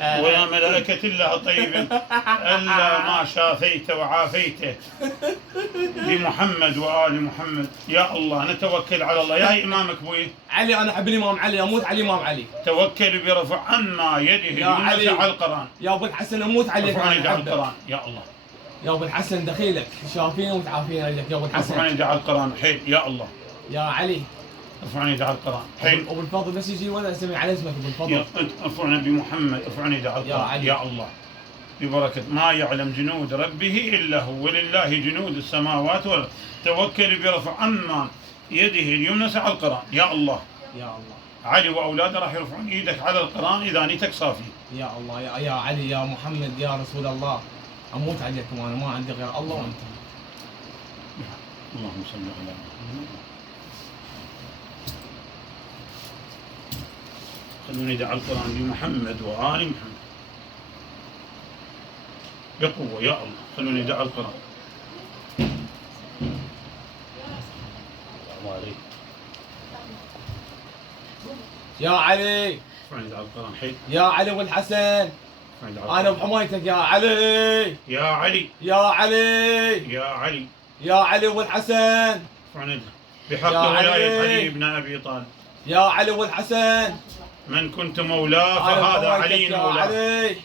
ويا ملائكة الله الطيبين ألا ما شافيت وعافيته بمحمد وآل محمد. يا الله نتوكل على الله. يا إمامك بوي علي، أنا أحب الإمام علي، أموت على الإمام علي. توكل برفع عما يده اليمنى على القرآن. يا أبو الحسن أموت عليك. رفعني على القرآن يا الله. يا أبو الحسن دخيلك شافينا وتعافينا لك يا أبو الحسن. رفعني على القرآن حيل يا الله. يا علي رفعني على القرآن حيل. أبو الفضل بس يجي ولا أسمي على اسمك أبو الفضل. رفعنا بمحمد، رفعني على القرآن يا علي. يا الله. ببركة ما يعلم جنود ربه إلا هو ولله جنود السماوات والأرض. توكل برفع عما يده اليمنى على القرآن يا الله. يا الله. علي وأولاده راح يرفعون إيدك على القرآن إذا نيتك صافي. يا الله يا علي يا محمد يا رسول الله، أموت عليكم، أنا ما عندي غير الله وأنت. اللهم صل على محمد. خلوني ندعي القرآن بمحمد وآل محمد بقوة يا الله. خلوني ندعي القرآن. يا علي. خلوني ندعي القرآن حي. يا علي والحسن، أنا بحمايتك يا علي. يا علي. يا علي. يا علي. يا علي والحسن. بحق ولاية علي بن أبي طالب. يا علي والحسن، من كنت مولاه فهذا علي مولاه.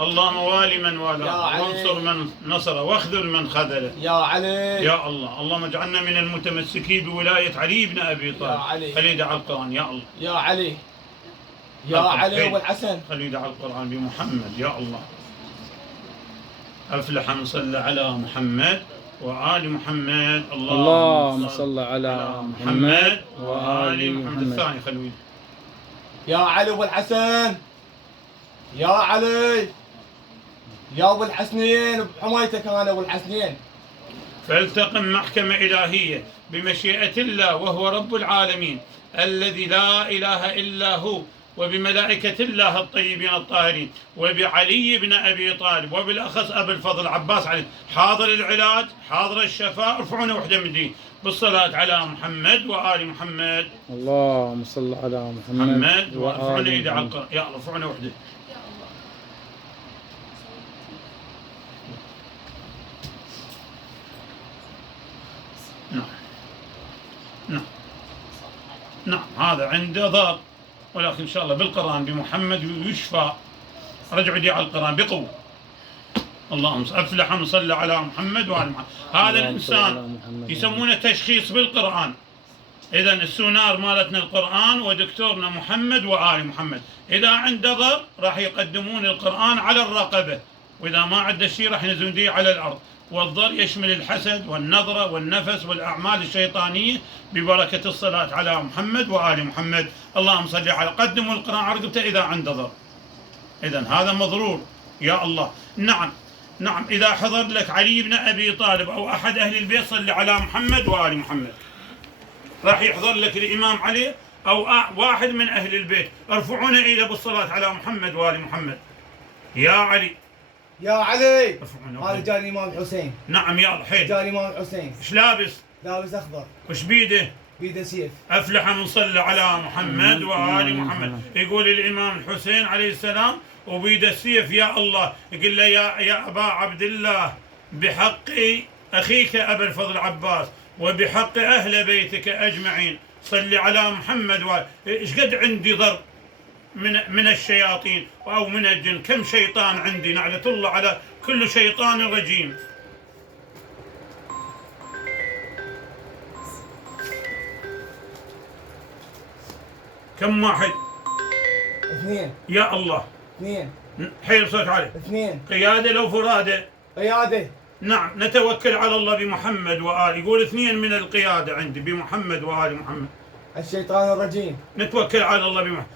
الله موالي من والاه وانصر من نصره واخذل من خذله. يا علي. يا الله. اللهم اجعلنا من المتمسكين بولاية علي بن أبي طالب. يا علي. خلي يدعى القرآن يا الله. يا علي. يا علي والحسن. خلي يدعى القرآن بمحمد يا الله. أفلح من صلى على محمد وآل محمد. اللهم صل على محمد وآل محمد. الثاني خلوي. يا علي والحسن. يا علي. يا ابو الحسنين بحمايتك انا ابو الحسنين. فلتقم محكمة إلهية بمشيئة الله وهو رب العالمين الذي لا إله إلا هو، وبملائكة الله الطيبين الطاهرين، وبعلي بن أبي طالب، وبالأخص أبي الفضل عباس علي، حاضر العلاج حاضر الشفاء. ارفعونا وحدة من دي بالصلاة على محمد وآل محمد. اللهم صل على محمد وارفعونا إيدي على القرآن يا الله. ارفعونا وحدة. نعم هذا عنده ضغط، ولكن إن شاء الله بالقرآن بمحمد يشفى. رجعوا دي على القرآن بقوة. اللهم أفلح من صلى على محمد وآل محمد. هذا الإنسان يسمونه تشخيص بالقرآن. إذا السونار مالتنا القرآن ودكتورنا محمد وآل محمد. إذا عنده ضر راح يقدمون القرآن على الرقبة، وإذا ما عنده شيء راح ينزلون دي على الأرض. والضر يشمل الحسد والنظرة والنفس والأعمال الشيطانية ببركة الصلاة على محمد وآل محمد. اللهم صل على. قدموا القرآن على رقبته إذا عنده ضر. إذا هذا مضرور يا الله. نعم إذا حضر لك علي بن أبي طالب أو أحد أهل البيت صل على محمد وآل محمد. راح يحضر لك الإمام علي أو واحد من أهل البيت. ارفعونا إلى بالصلاة على محمد وآل محمد. يا علي. يا علي. هذا جاء الإمام الحسين. نعم يا الله حيل. جاء الإمام الحسين. ايش لابس؟ لابس أخضر. وش بيده؟ بيده سيف. أفلح من صلى على محمد وآل محمد. يقول الإمام الحسين عليه السلام وبيده السيف يا الله. يقول له يا أبا عبد الله بحق أخيك أبا الفضل عباس وبحق أهل بيتك أجمعين صل على محمد وآل. إيش قد عندي ضر من الشياطين أو من الجن. كم شيطان عندي. نعلة الله على كل شيطان رجيم. كم واحد؟ 2. يا الله. 2. حيل صوت عليه. 2. قيادة لو فرادة؟ قيادة. نعم نتوكل على الله بمحمد وآل. يقول 2 من القيادة عندي بمحمد وآل محمد. الشيطان الرجيم. نتوكل على الله بمحمد.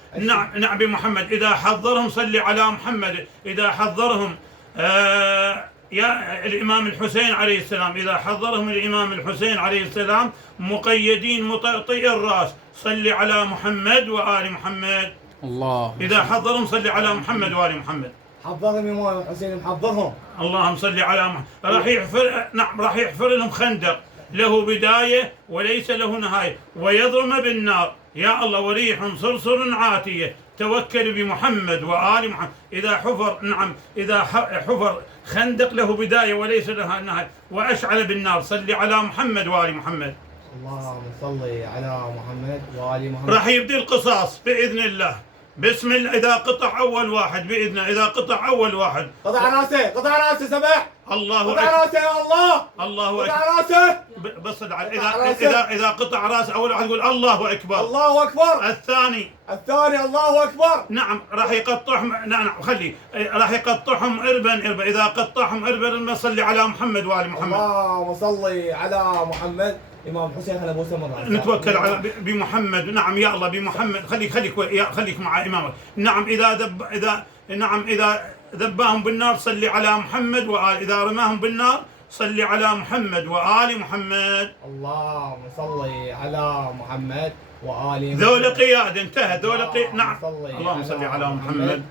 نعم بمحمد. إذا حضرهم صلي على محمد. إذا حضرهم يا الإمام الحسين عليه السلام. إذا حضرهم الإمام الحسين عليه السلام مقيدين مطئطئي الرأس صلي على محمد وآل محمد. الله. إذا حضرهم صلي على محمد وآل محمد. حضرهم الإمام الحسين محضرهم. اللهم صل على محمد. راح يحفر لهم خندق له بداية وليس له نهاية ويضرم بالنار يا الله. وريح صرصر عاتية توكلوا بمحمد وآل محمد. إذا حفر إذا حفر خندق له بداية وليس لها نهاية وأشعل بالنار، صلي على محمد وآل محمد. اللهم صل على محمد وآل محمد. راح يبدي القصاص بإذن الله. بسم الله. إذا قطع أول واحد بإذن الله، إذا قطع أول واحد قطع راسه، قطع راسه سمح. الله قطع أكبر. راسه يا الله. الله قطع أكبر. راسه. بس على قطع إذا قطع راس أول واحد يقول الله أكبر. الله أكبر. الثاني الله أكبر. نعم راح يقطعهم. نعم خلي راح يقطعهم إربا. إذا قطعهم إربا صلي على محمد وآل محمد. اللهم صل على محمد. إمام حسين خلي أبو سمر. نتوكل على بمحمد. نعم يا الله بمحمد. خليك مع إمامك. نعم إذا ذباهم بالنار صلي على محمد وآل. إذا رماهم بالنار صلي على محمد وآل محمد. اللهم صل على محمد وآل محمد. ذول قيادة انتهى. نعم اللهم صل على محمد.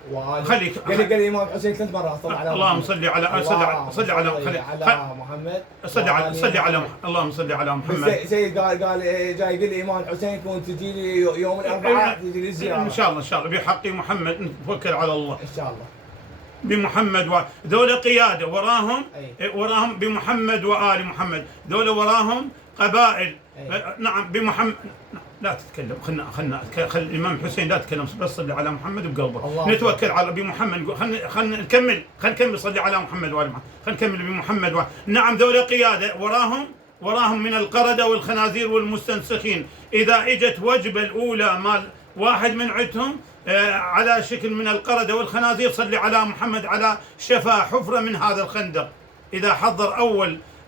خليك قال الإمام حسين 3 مرات صل على اللهم صل على محمد. صل على اللهم صل على محمد. سيد قال جاي يقول لي الإمام الحسين كنت تجي لي يوم الأربعاء تجي لي زيارة. إن شاء الله بحق محمد نتوكل على الله. إن شاء الله بمحمد ذول قيادة وراهم بمحمد وآل محمد. ذول وراهم قبائل. نعم بمحمد. لا تتكلم. خل الإمام حسين لا تتكلم بس صلي على محمد بقلبه. نتوكل على بمحمد. خلنا نكمل صلي على محمد وآل محمد. خلنا نكمل بمحمد نعم ذول قيادة وراهم من القردة والخنازير والمستنسخين. إذا اجت وجبة الأولى مال واحد من عندهم على شكل من القردة والخنازير صلي على محمد على شفا حفرة من هذا الخندق. إذا حضر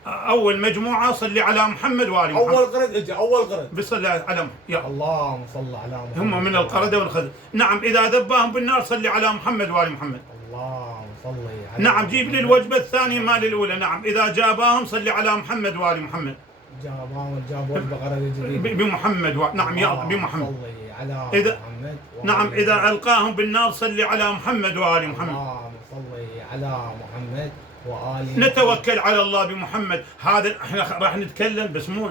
أول مجموعة صلي على محمد وآل محمد. أول قرد اجى أول قرد بصلي على محمد. يا اللهم صل على محمد. هم من القردة والخنازير. نعم إذا ذباهم بالنار صلي على محمد وآل محمد. اللهم صل على نعم جيب لي الوجبة الثانية مال الأولى. نعم إذا جاباهم صلي على محمد وآل محمد. جاب وجبة قرد جديد بمحمد نعم يا بمحمد. على إذا محمد نعم إذا ألقاهم بالنار صلي على محمد وآل محمد. اللهم صل على محمد وآل محمد. نتوكل على الله بمحمد. هذا احنا راح نتكلم بس مو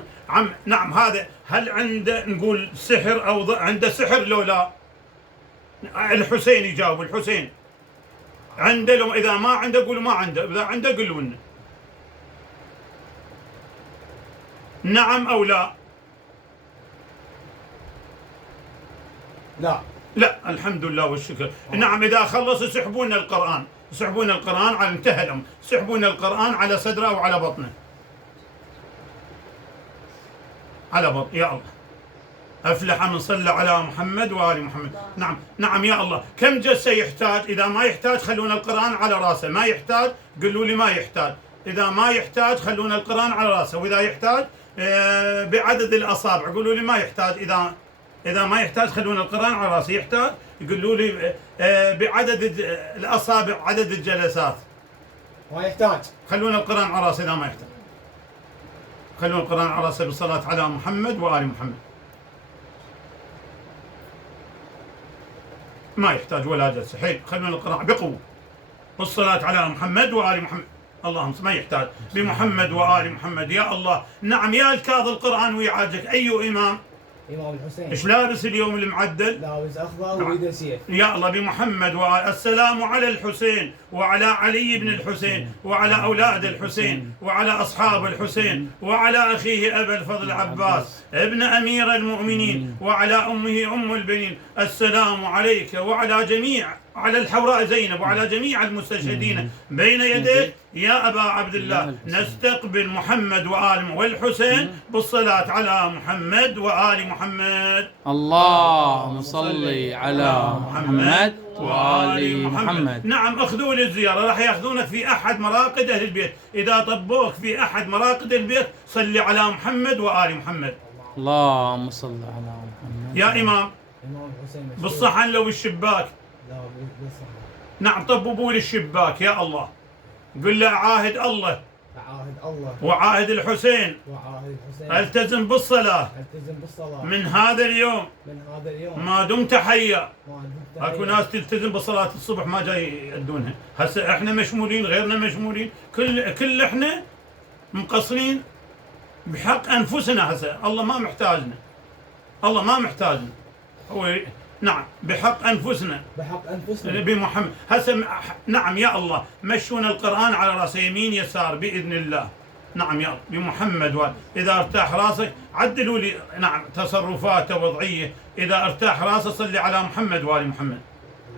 نعم هذا هل عنده نقول سحر أو عنده سحر لو لا؟ الحسين يجاوب. الحسين عنده لو إذا ما عنده قولوا ما عنده. إذا عنده قولوا لنا نعم أو لا. لا الحمد لله والشكر. نعم إذا خلص يسحبون القرآن على انتهى الأمر. يسحبون القرآن على صدره أو على بطنه. على بطن يا الله. أفلح من صلى على محمد وآل محمد. نعم يا الله. كم جلسة يحتاج؟ إذا ما يحتاج خلونا القرآن على راسه. ما يحتاج قولوا لي ما يحتاج. إذا ما يحتاج خلونا القرآن على راسه. وإذا يحتاج بعدد الأصابع قولوا لي ما يحتاج. إذا ما يحتاج خلونا القرآن على راسه. يحتاج يقولوا لي بعدد الأصابع عدد الجلسات. ما يحتاج خلونا القرآن على راسه. إذا ما يحتاج خلونا القرآن على راسه بالصلاة على محمد وآل محمد. ما يحتاج ولا جلسة. حيل خلونا القرآن بقوة والصلاة على محمد وآل محمد. اللهم ما يحتاج بمحمد وآل محمد. يا الله. نعم يا الكاظ القرآن ويعالجك. أي إمام الحسين ايش لابس اليوم المعدل؟ لابس اخضر وبيده سيف. يا الله بمحمد السلام على الحسين وعلى علي بن الحسين وعلى اولاد الحسين وعلى اصحاب الحسين وعلى اخيه ابا الفضل عباس ابن امير المؤمنين وعلى امه ام البنين. السلام عليك على الحوراء زينب وعلى جميع المستشهدين بين يديك يا أبا عبد الله. نستقبل محمد وآل والحسين بالصلاة على محمد وآل محمد. اللهم صل على محمد وآل محمد. نعم اخذوا لي الزيارة. راح ياخذونك في أحد مراقد أهل البيت. إذا طبوك في أحد مراقد البيت صلي على محمد وآل محمد. اللهم صل على محمد. يا إمام الحسين بالصحن لو بالشباك. لا بالصحن. نعم طببوا لي الشباك يا الله. قل له عاهد الله وعاهد الحسين التزم بالصلاة من هذا اليوم ما دمت حيا. اكو ناس تلتزم بصلاة الصبح ما جاي يأدونها. هسه احنا مشمولين غيرنا مشمولين. كل احنا مقصرين بحق انفسنا. هسه الله ما محتاجنا. هو نعم بحق أنفسنا بحق أنفسنا بمحمد هسه نعم يا الله مشون القرآن على رأس يمين يسار بإذن الله. نعم يا الله بمحمد إذا ارتاح راسك عدلوا لي نعم تصرفاته وضعية. إذا ارتاح راسه صلي على محمد وآل محمد.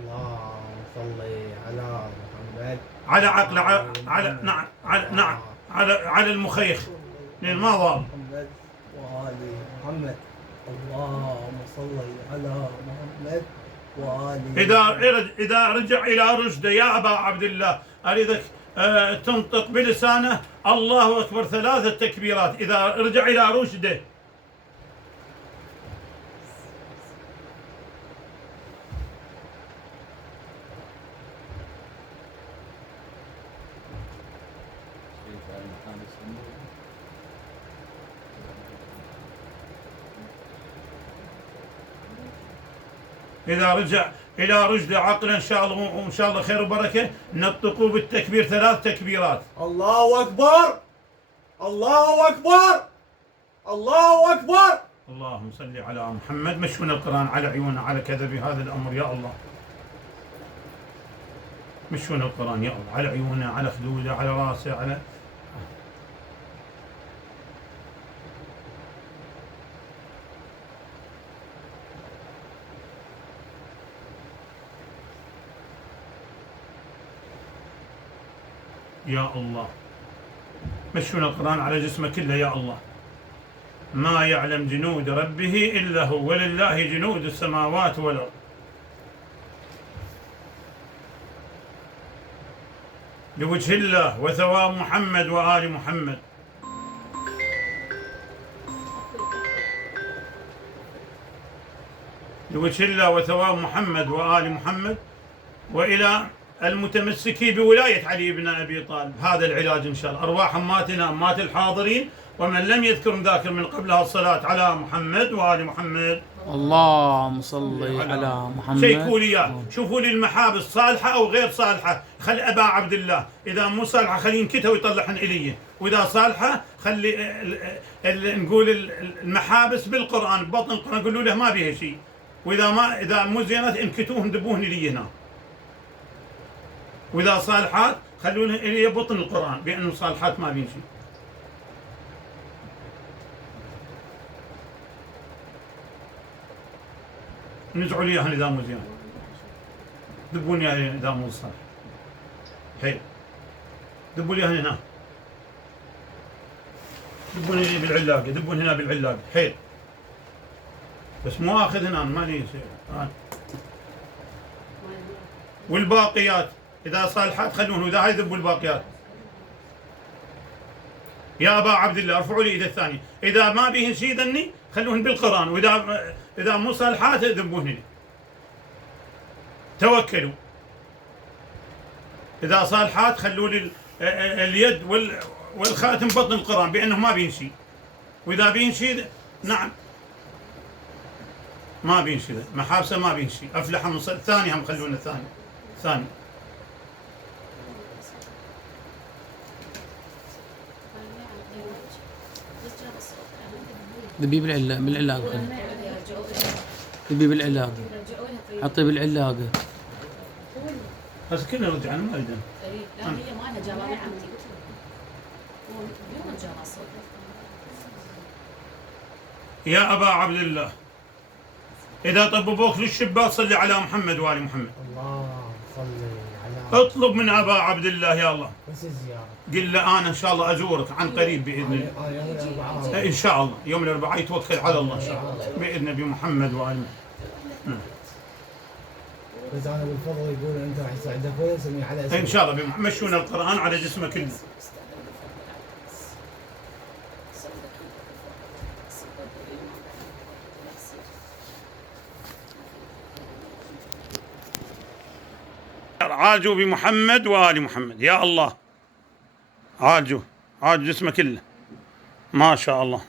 اللهم صل على محمد على عقل على نعم على المخيخ لأن ما ضال. محمد وآل محمد. اللهم صل على محمد وآل إذا رجع إلى رشده يا أبا عبد الله أريدك تنطق بلسانه الله أكبر 3 تكبيرات إذا رجع إلى رشده. إذا رجع إلى رشد عقلا إن شاء الله وإن شاء الله خير وبركة نطقوا بالتكبير 3 تكبيرات. الله أكبر الله أكبر الله أكبر. اللهم صل على محمد. مشون القرآن على عيونه على كذا بهذا الأمر يا الله. مشون القرآن يا الله على عيونه على خدوده على راسه على يا الله. مشون القرآن على جسمه كله يا الله. ما يعلم جنود ربه إلا هو ولله جنود السماوات والأرض. لوجه الله وثواب محمد وآل محمد. لوجه الله وثواب محمد وآل محمد وإلى المتمسكين بولاية علي بن أبي طالب. هذا العلاج إن شاء الله. أرواح أماتنا أمات الحاضرين ومن لم يذكر ذاكر من قبلها الصلاة على محمد وآل محمد. اللهم صل على محمد. شيكوا لي إياه شوفوا لي المحابس صالحة أو غير صالحة. خلي أبا عبد الله إذا مو صالحة خليه ينكتها ويطلعهن إلي وإذا صالحة خلي نقول المحابس بالقرآن ببطن القرآن قولوا له ما بيها شيء إذا مو زينات انكتوهن دبوهن إلي هنا وإذا صالحات خلونا إلي بطن القرآن بأنه صالحات ما بين شيء. نزعوا لي إياها إذا مو زين دبون إياها إذا مو صالح. حلو دبوا لي هنا دبون لي بالعلاقة دبون هنا بالعلاقة. حلو بس مو آخذ هنا ما لي شيء. والباقيات إذا صالحات خلوهم إذا هاي ذبوا الباقيات. يا أبا عبد الله ارفعوا لي إيد الثانية إذا ما بيهن شيء ذني خلوهن بالقرآن وإذا مو صالحات ذبوهن لي. توكلوا. إذا صالحات خلوا لي اليد والخاتم بطن القرآن بأنه ما بين شيء وإذا بين شيء نعم ما بين شيء محابسة ما بين شيء. أفلح من الثاني هم خلونا الثاني. ذبي بالعلاقة ذبي بالعلاقة حطي بالعلاقة. بس كنا رجعنا ما أريد. لا هي ما لها جواب عمتي اليوم جاب الصوت. يا أبا عبد الله إذا طببوك للشباك صلي على محمد وآل محمد. اللهم صل على اطلب من أبا عبد الله يا الله بس الزيارة. قل له أنا إن شاء الله أزورك عن قريب بإذن الله. يوم الأربعاء إن شاء الله يوم الأربعاء يتوكل على الله إن شاء الله بإذن أبي محمد وآل محمد. بس أنا بالفضل يقول أنت راح يساعدك ويسمي على اسمك. إن شاء الله مشون القرآن على جسمه كله. عالجوا بمحمد وآل محمد يا الله. عالجوا جسمه كله ما شاء الله.